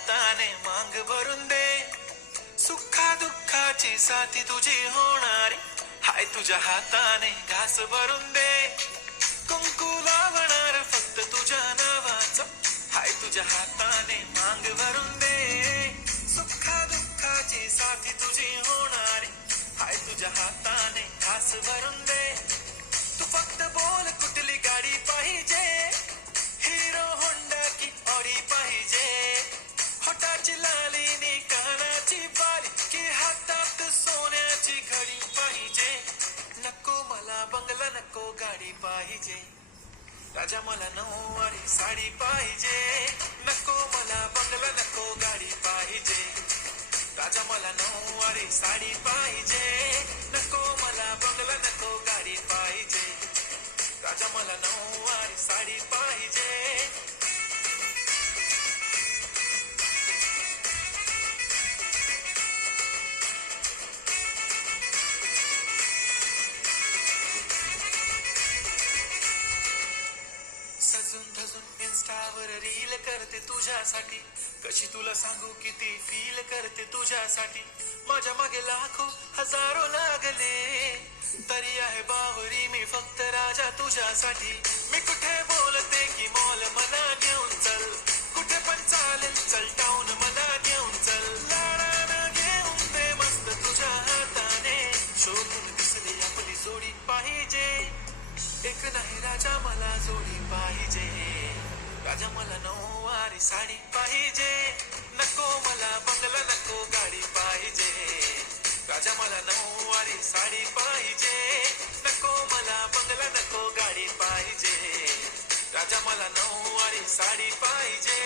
हाताने मांग भरून दे. सुखा दुःखाची साथी तुझी होणारी, हाय तुझ्या हाताने घास भरून दे. कुंकू लावणार फक्त तुझ्या नावाचं, हाय तुझ्या हाताने मांग भरून दे. सुखा दुःखाची साथी तुझी होणारी, हाय तुझ्या हाताने घास भरून दे. तू फक्त बोल कुठली गाडी पाहिजे, हिरो होंडा की ऑडी पाहिजे. होटाची लाली नी कानाची बाली, की हातात सोन्याची घडी पाहिजे. नको मला बंगला, नको गाडी पाहिजे. राजा मला नऊवारी साडी पाहिजे. नको मला बंगला, नको गाडी पाहिजे. राजा मला नऊवारी साडी पाहिजे. नको मला बंगला, नको गाडी पाहिजे. राजा मला नऊवारी साडी पाहिजे. सजून धजून इन्स्टावर रील करते तुझ्यासाठी, कशी तुला सांगू किती फील करते तुझ्यासाठी. माझ्या मागे लाखो हजारो लागले, तरी आहे बावरी मी फक्त राजा तुझ्यासाठी. मी कुठे बोलते की मॉल मला घेऊन चल, कुठे पण चालेल चल टाऊन मला घेऊन चल. लाडानं घेऊन दे मस्त तुझ्या हाताने, शोधून दिसली आपली जोडी पाहिजे. एक नाही राजा मला जोडी पाहिजे. राजा मला नऊवारी साडी पाहिजे. नको मला बंगला, नको गाडी पाहिजे. राजा मला नऊवारी साडी पाहिजे. नको मला बंगला, नको गाडी पाहिजे. राजा मला नऊवारी साडी पाहिजे.